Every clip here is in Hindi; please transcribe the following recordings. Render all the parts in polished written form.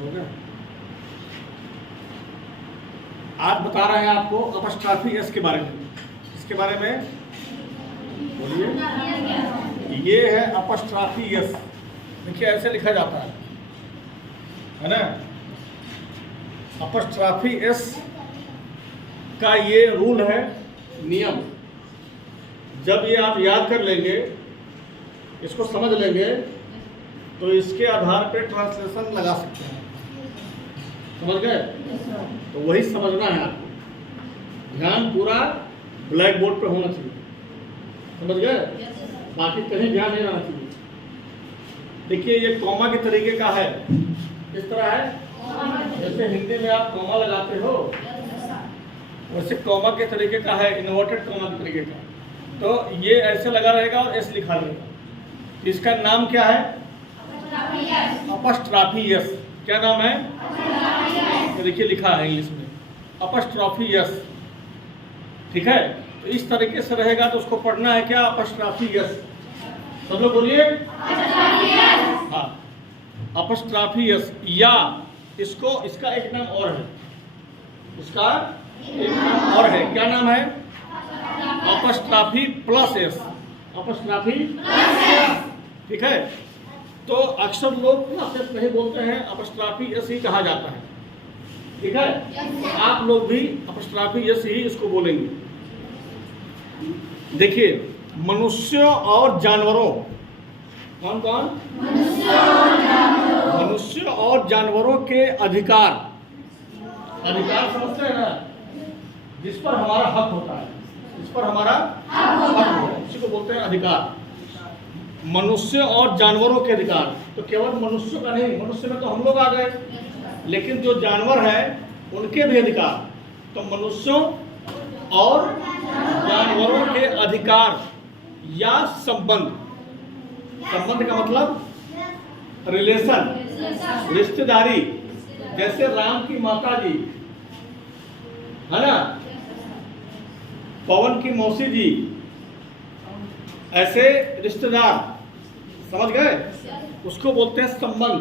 हो गया। आज बता रहे हैं आपको अपस्ट्रॉफी एस के बारे में। इसके बारे में बोलिए। ये है अपस्ट्रॉफी एस। देखिए ऐसे लिखा जाता है ना। अपस्ट्रॉफी एस का ये रूल है, नियम। जब ये आप याद कर लेंगे, इसको समझ लेंगे, तो इसके आधार पे ट्रांसलेशन लगा सकते हैं। समझ गए? तो वही समझना है आपको। ध्यान पूरा ब्लैक बोर्ड पे होना चाहिए। समझ गए? बाकी कहीं ध्यान नहीं रहना चाहिए। देखिए ये कॉमा के तरीके का है। किस तरह है? जैसे हिंदी में आप कॉमा लगाते हो, वैसे कॉमा के तरीके का है, इन्वर्टेड कॉमा के तरीके का। तो ये ऐसे लगा रहेगा और एस लिखा रहेगा। इसका नाम क्या है? Apostrophe S. क्या नाम है? तो देखिए लिखा है इंग्लिश में अपस्ट्रॉफी एस। ठीक है, तो इस तरीके से रहेगा। तो उसको पढ़ना है क्या? Apostrophe S. सब लोग बोलिए। हाँ, अपस्ट्रॉफी एस। या इसको, इसका एक नाम और है, इसका एक नाम और है। क्या नाम है? Apostrophe plus S. Apostrophe plus S. ठीक है, तो अक्सर लोग प्लस एस नहीं बोलते हैं, अपस्ट्रॉफी एस ही कहा जाता है। ठीक है, आप लोग भी अपस्ट्रॉफी एस ही इसको बोलेंगे। देखिए, मनुष्यों और जानवरों, कौन कौन? मनुष्य और जानवरों के अधिकार। अधिकार समझते हैं ना? जिस पर हमारा हक होता है, जिस पर हमारा हक होता है, उसी को बोलते हैं अधिकार। मनुष्य और जानवरों के अधिकार। तो केवल मनुष्य का नहीं, मनुष्य में तो हम लोग आ गए, लेकिन जो जानवर है उनके भी अधिकार। तो मनुष्यों और जानवरों के अधिकार या संबंध। संबंध का मतलब रिलेशन, रिश्तेदारी। जैसे राम की माता जी है ना, पवन की मौसी जी, ऐसे रिश्तेदार। समझ गए? उसको बोलते हैं संबंध।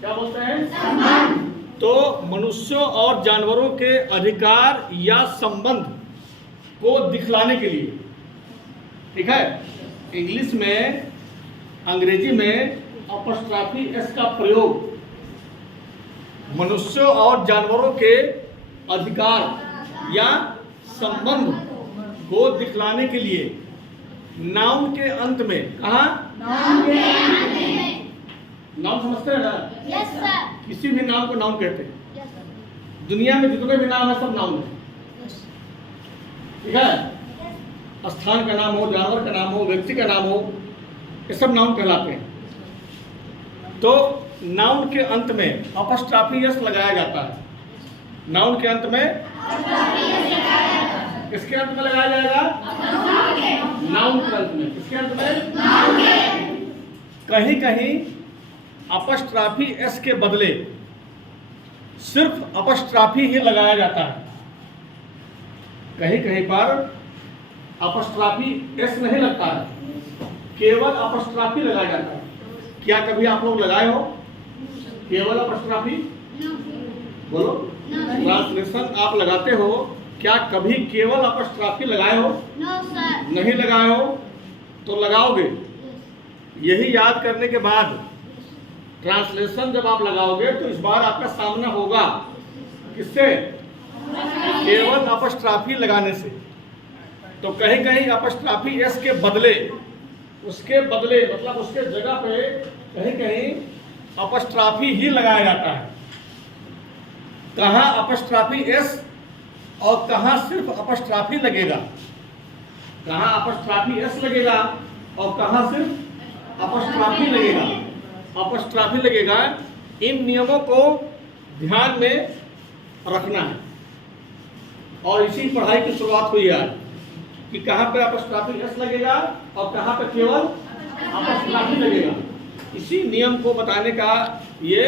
क्या बोलते हैं? संबंध। तो मनुष्यों और जानवरों के अधिकार या संबंध को दिखलाने के लिए, ठीक है, इंग्लिश में, अंग्रेजी में अपस्ट्रॉफी एस का प्रयोग मनुष्यों और जानवरों के अधिकार या संबंध को दिखलाने के लिए नाउन के अंत में। कहा? नाउन के अंत में। नाउन समझते हैं ना? Yes sir. किसी भी नाम को नाउन कहते हैं। Yes sir. दुनिया में जितने भी नाम है सब नाउन है। ठीक है, स्थान का नाम हो, जानवर का नाम हो, व्यक्ति का नाम हो, ये सब नाउन कहलाते हैं। तो नाउन के अंत में अपस्ट्रॉफी एस लगाया जाता है। नाउन के अंत में किसके अंत में लगाया जाएगा? नाउन के अंत में। किसके अंत में? कहीं कहीं अपस्ट्रॉफी एस के बदले सिर्फ अपस्ट्रॉफी ही लगाया जाता है। कहीं कहीं पर अपस्ट्रॉफी एस नहीं लगता है, केवल अपस्ट्रॉफी लगाया जाता है। क्या कभी आप लोग लगाए हो केवल अपस्ट्रॉफी? बोलो। ट्रांसलेशन आप लगाते हो, क्या कभी केवल अपस्ट्रॉफी लगाए हो? नहीं लगाए हो तो लगाओगे। यही याद करने के बाद ट्रांसलेशन जब आप लगाओगे तो इस बार आपका सामना होगा किससे? केवल अपस्ट्रॉफी लगाने से। तो कहीं कहीं अपस्ट्रॉफी एस के बदले, उसके बदले मतलब उसके जगह पे कहीं कहीं अपस्ट्रॉफी ही लगाया जाता है। कहाँ अपस्ट्रॉफी एस और कहाँ सिर्फ अपस्ट्रॉफी लगेगा। कहाँ अपस्ट्रॉफी एस लगेगा और कहाँ सिर्फ अपस्ट्रॉफी लगेगा। अपस्ट्रॉफी लगेगा। इन नियमों को ध्यान में रखना है। और इसी पढ़ाई की शुरुआत हुई है कि कहाँ पे अपस्ट्रॉफी एस लगेगा और कहाँ पे केवल अपस्ट्रॉफी लगेगा। इसी नियम को बताने का, ये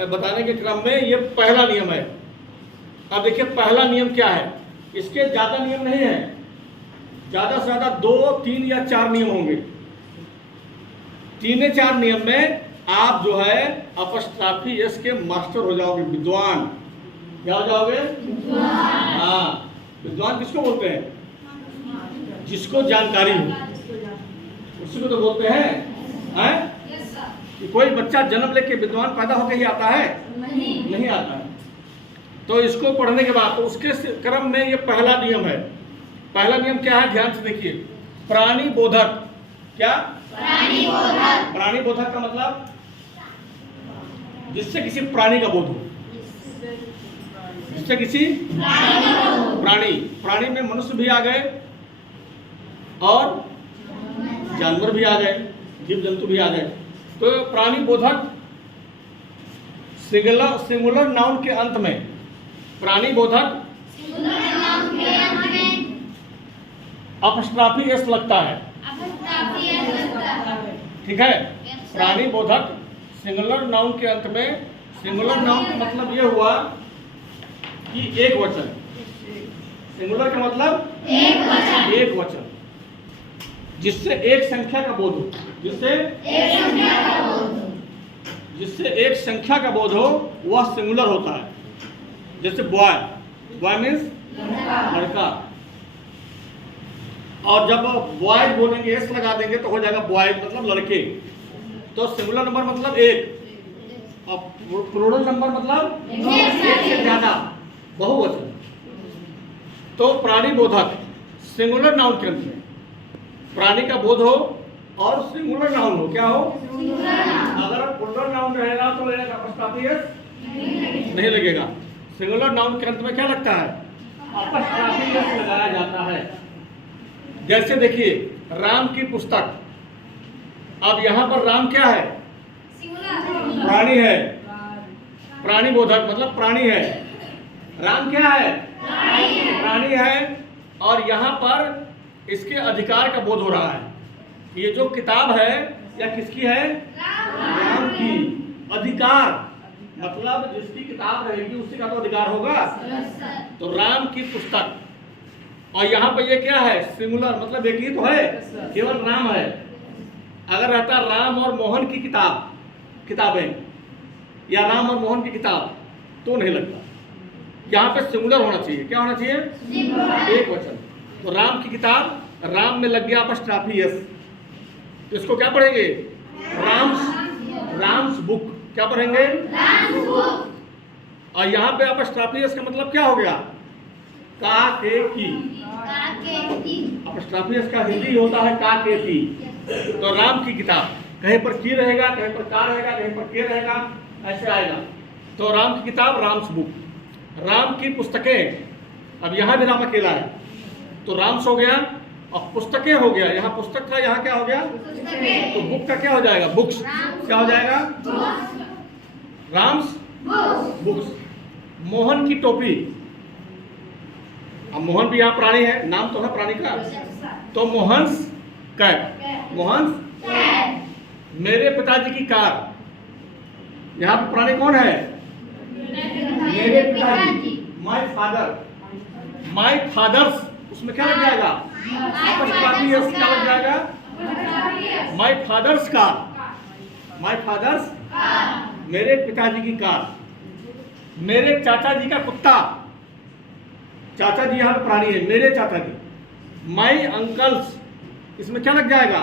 बताने के क्रम में ये पहला नियम है। अब देखिए पहला नियम क्या है। इसके ज़्यादा नियम नहीं है, ज़्यादा से ज़्यादा 2, 3 या 4 नियम होंगे। 3 या 4 नियम में आप जो है अपस्ट्राफी एस के मास्टर हो जाओगे, विद्वान। क्या हो जाओगे? हाँ, विद्वान किसको बोलते हैं? जिसको जानकारी हो, उसी को तो बोलते हैं। कि कोई बच्चा जन्म लेके विद्वान पैदा होकर ही आता है? नहीं आता है। तो इसको पढ़ने के बाद तो उसके क्रम में ये पहला नियम है। पहला नियम क्या है? ध्यान से देखिए, प्राणी बोधक। क्या? प्राणी बोधक। प्राणी बोधक का मतलब जिससे किसी प्राणी का बोध हो, जिससे किसी प्राणी में मनुष्य भी आ गए और जानवर भी आ गए, जीव जंतु भी आ गए। तो प्राणी बोधक सिंगुलर नाउन के अंत में, प्राणी बोधक अपस्ट्राफी एस लगता है। ठीक है, प्राणी बोधक सिंगुलर नाउन के अंत में। सिंगुलर नाउन का मतलब यह हुआ कि एक वचन। सिंगुलर का मतलब एक वचन, जिससे एक संख्या का बोध हो, जिससे एक संख्या का बोध हो, वह सिंगुलर होता है। जैसे बॉय मीन्स लड़का, और जब बॉय बोलेंगे एस लगा देंगे तो हो जाएगा बॉय मतलब लड़के। तो सिंगुलर नंबर मतलब एक, और प्लूरल नंबर मतलब एक से ज्यादा, बहुवचन। तो प्राणी बोधक सिंगुलर नाउन के अंत में प्राणी का बोध हो और सिंगुलर नाउन हो। क्या हो? अगर प्लूरल नाउन रहेगा तो अपस्ट्राफी एस नहीं लगेगा। सिंगुलर नाउन के अंत में क्या लगता है? अपस्ट्राफी एस लगाया जाता है। जैसे देखिए, राम की पुस्तक। अब यहाँ पर राम क्या है? प्राणी है। प्राणी बोधक मतलब प्राणी है। राम क्या है? प्राणी है। और यहाँ पर इसके अधिकार का बोध हो रहा है। ये जो किताब है या किसकी है? राम की। अधिकार मतलब जिसकी किताब रहेगी उसी का तो अधिकार होगा। तो राम की पुस्तक, और यहाँ पर ये क्या है? सिंगुलर मतलब एक ही तो है, केवल राम है। अगर रहता राम और मोहन की किताबें या राम और मोहन की किताब तो नहीं लगता। यहाँ पे सिंगुलर होना चाहिए। क्या होना चाहिए? एक वचन। तो राम की किताब, राम में लग गया अपस्ट्राफी एस, तो इसको क्या पढ़ेंगे? राम्स बुक। क्या पढ़ेंगे? और यहाँ पे अपस्ट्राफी एस का मतलब क्या हो गया? का के की। अपस्ट्राफी एस का हिंदी होता है का के की। तो राम की किताब, कहीं पर की रहेगा, कहीं पर का रहेगा, कहीं पर के रहेगा, ऐसे आएगा। तो राम की किताब, राम्स बुक। राम की पुस्तकें, अब यहाँ भी राम अकेला है तो राम्स हो गया, और पुस्तकें हो गया। यहाँ पुस्तक था, यहाँ क्या हो गया? तो बुक का क्या हो जाएगा? बुक्स। क्या हो जाएगा? राम्स बुक्स। मोहन की टोपी, अब मोहन भी यहाँ प्राणी है, नाम तो है प्राणी का, तो मोहन्स कैप। मोहन्स। मेरे पिताजी की कार, यहाँ पर प्राणी कौन है? मेरे पिताजी। My father. माय फादर्स, उसमें क्या लग जाएगा? अपस्ट्राफी एस। क्या लग जाएगा? My father's car. My father's, मेरे पिताजी की कार। मेरे चाचा जी का कुत्ता, चाचा जी यहाँ पे प्राणी है, मेरे चाचा जी। माय अंकल्स, इसमें क्या लग जाएगा?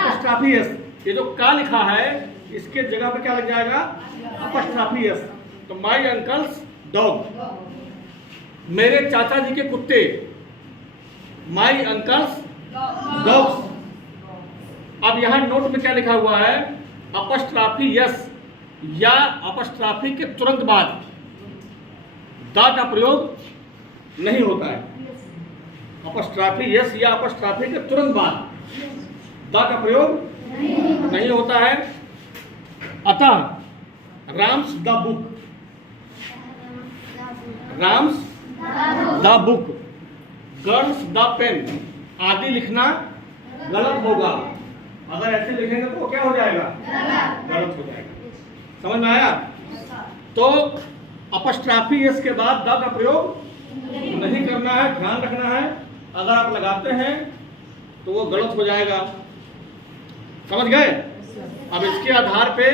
अपस्ट्राफी एस। ये जो का लिखा है इसके जगह पे क्या लग जाएगा? अपस्ट्राफी एस। तो माय अंकल्स डॉग। मेरे चाचा जी के कुत्ते, माय अंकल्स डॉग्स। अब यहाँ नोट में क्या लिखा हुआ है? अपस्ट्राफी एस या अपस्ट्राफी के तुरंत बाद दा का प्रयोग नहीं होता है। अपस्ट्राफी एस या अपस्ट्राफी के तुरंत बाद दा का प्रयोग नहीं होता है। अतः Rams the book, Rams the book, girls the pen आदि लिखना गलत होगा। अगर ऐसे लिखेंगे तो क्या हो जाएगा? गलत हो जाएगा। समझ में आया? तो अपस्ट्राफी एस के बाद द का प्रयोग नहीं करना है, ध्यान रखना है। अगर आप लगाते हैं तो वो गलत हो जाएगा। समझ गए? अब इसके आधार पे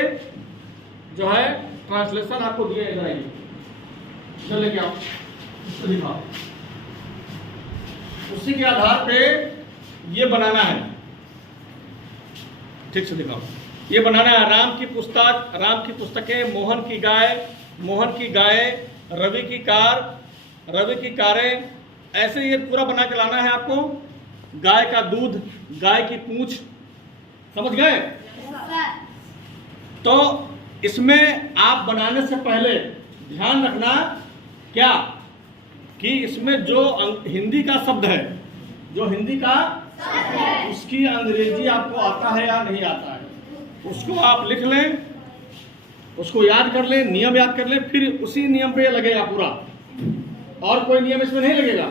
जो है ट्रांसलेशन आपको दिया है, चल लेके आओ, इसको दिखाओ। उसी के आधार पे ये बनाना है, ठीक से दिखाओ। ये बनाना है राम की पुस्तक, राम की पुस्तकें, मोहन की गाय, मोहन की गाय, रवि की कार, रवि की कारें, ऐसे ये पूरा बना के लाना है आपको। गाय का दूध, गाय की पूंछ, समझ गए? तो इसमें आप बनाने से पहले ध्यान रखना क्या कि इसमें जो हिंदी का शब्द है, जो हिंदी का उसकी अंग्रेजी आपको आता है या नहीं आता है, उसको आप लिख लें, उसको याद कर लें, नियम याद कर लें, फिर उसी नियम पे लगेगा पूरा, और कोई नियम इसमें नहीं लगेगा।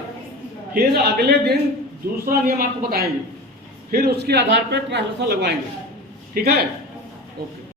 फिर अगले दिन दूसरा नियम आपको बताएंगे, फिर उसके आधार पर ट्रांसलेशन लगवाएंगे, ठीक है?